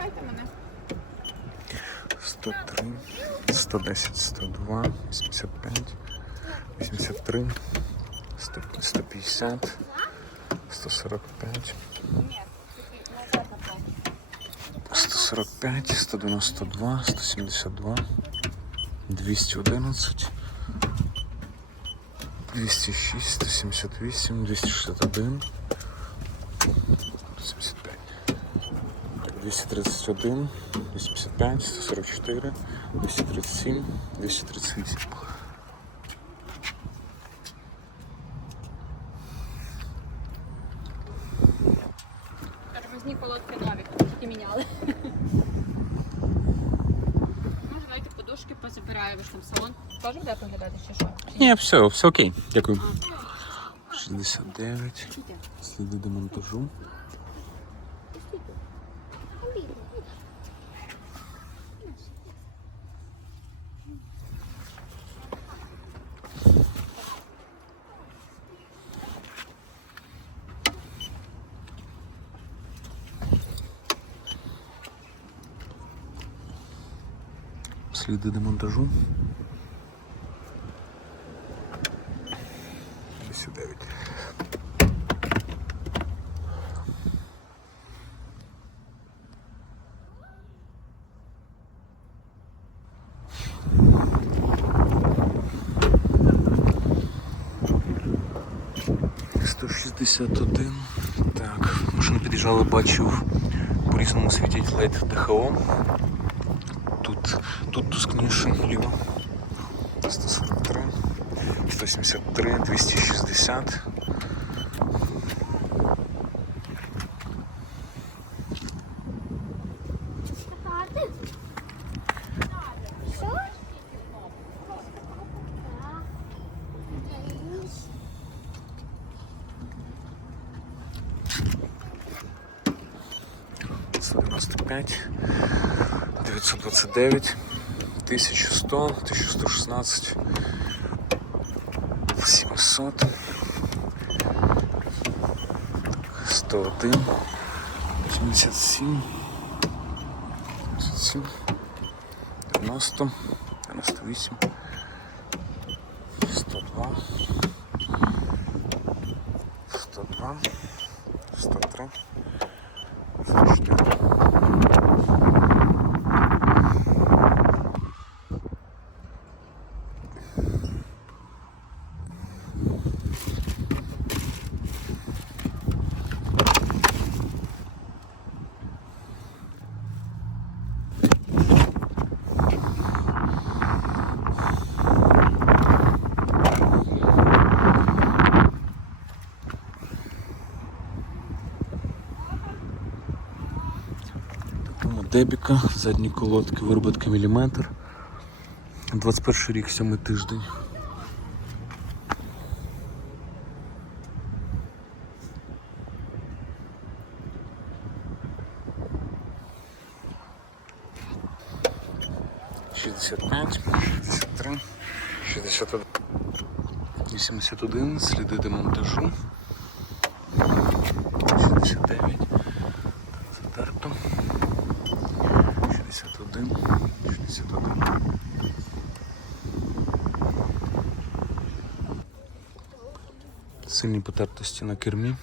Чекайте мене. 103, 110, 102, 85, 83, 100, 150, 145, 145, 192, 172, 211, 206, 178, 261, 175. Так, 231, 255, 144, 237, 238. Тормозні колодки нові, тільки міняли. Може навіть подушки позабираю, ви ж там салон. Теж буде поглядати чи що? Ні, все, все окей. Дякую. 69. Сліди демонтажу. Сліди демонтажу. 59. Сто шістдесят один. Так, машина під'їжджала, бачив, по різному світять ледь ДХО. Тут, тут тускніше ліво. 143, 173, 260. Сто дев'яносто п'ять, 929, 1100, 1116, 700, 101, 87, 87, 90, 98, 102, 102, 103, 104. Такому дебіка, задні колодки, виробітка міліметр. 21 рік, сьомий тиждень. Шістдесят п'ять, шістдесят три, шістдесят один, сліди демонтажу. 61. Сильні потертості на кермі.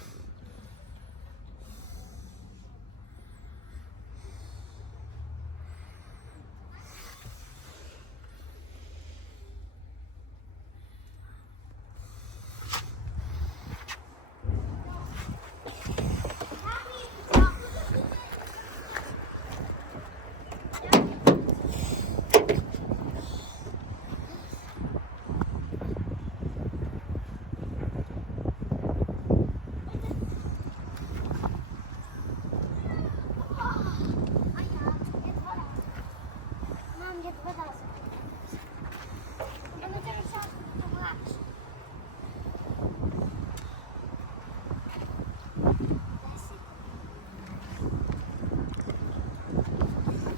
Я вода. Я на тебе сейчас побачу.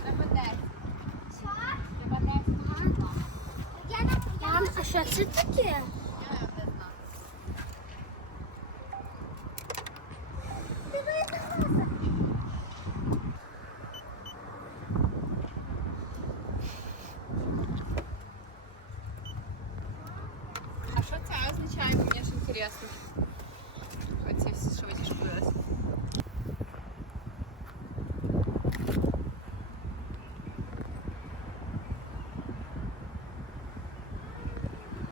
Треба 10. Що? Треба 10. Я на Мам, а що це таке? Jasne.